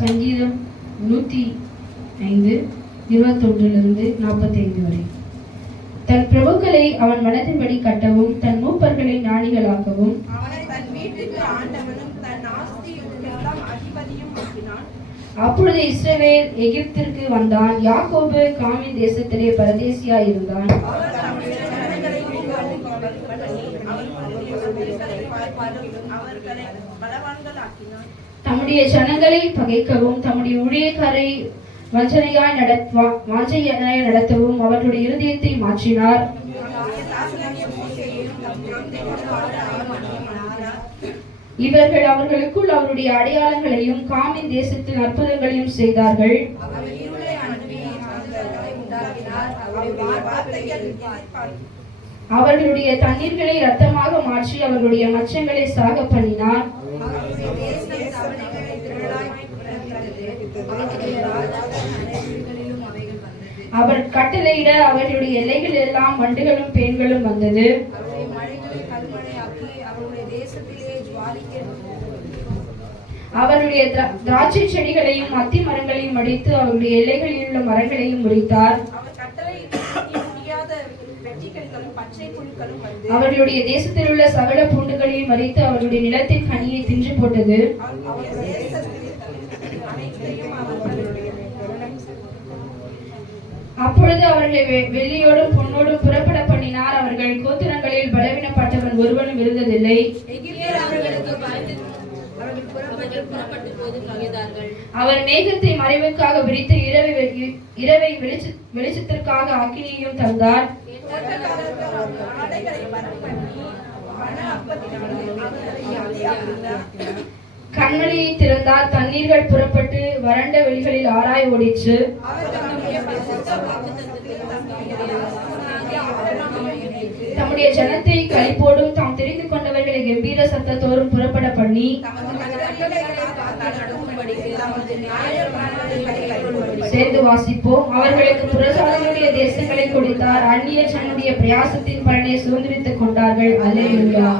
சங்கீதம் 105 21-45 வரை. தன் பிரபுக்களை அவன் மனதின்படி கட்டவும், தன் மூப்பர்களை ஞானிகளாக்கவும், அவனை தன் வீட்டுக்கு ஆண்டவனும் தன் ஆஸ்திகளுக்கெல்லாம் அதிபதியும் ஆக்கினான். அப்பொழுது இஸ்ரவேல் எகிப்திற்கு வந்தான். யாக்கோபு காமின் தேசத்திலே பரதேசியாய் இருந்தான். அவர் தம்முடைய ஜனங்களை மிகவும் பலப்படுத்தி, அவர்களை பலவான்களாக்கினான். தம்முடைய ஜனங்களை பகைக்கவும், தம்முடைய ஊழியக்காரை வாஞ்சையாய் நடத்தவும் அவர்களுடைய இருதயத்தை மாற்றினார். இவர்கள் அவர்களுக்குள் அவருடைய அடையாளங்களையும் காமின் தேசத்தின் அற்புதங்களையும் செய்தார்கள். அவர்களுடைய தண்ணீர்களை இரத்தமாக மாற்றி அவர்களுடைய மச்சங்களை சாக பண்ணினார். அவர் கட்டளையிட அவர்களுடைய எல்லைகள் எல்லாம் வண்டுகளும் பேன்களும் வந்தது. அவருடைய திராட்சை செடிகளையும் அத்தி மரங்களையும் அடித்து அவருடைய எல்லைகளில் உள்ள மரங்களையும் முறித்தார். அவர்களுடைய தேசத்தில் உள்ள சகல பூண்டுகளையும் மறித்து அவர்களுடைய நிலத்தின் கனியை தின்று போட்டது. அப்பொழுது அவர்களை வெள்ளியோடும் பொன்னோடும் புறப்பட பண்ணினார். அவர்கள் கோத்திரங்களில் பலவீனப்பட்டவன் ஒருவனும் இருந்ததில்லை. அவர் மேகத்தை மறைவுக்காக விரித்து இரவை வெளிச்சத்திற்காக அக்கினியையும் தந்தார். கண்மலையை திறந்தார். தண்ணீர்கள் புறப்பட்டு வறண்ட வெளிகளில் ஆராய் ஓடிச்சு. தம்முடைய ஜனத்தை களிப்போடும் தாம் தெரிந்து கொண்டவர்களை கம்பீர சத்தத்தோறும் புறப்பட பண்ணி சேர்ந்து வாசிப்போம். அவர்களுக்கு புறஜாதிகளுடைய தேசங்களை கொடுத்தார். அந்நிய ஜனங்களுடைய பிரயாசத்தின் பலனை சுதந்திரித்துக் கொண்டார்கள். அல்லேலூயா.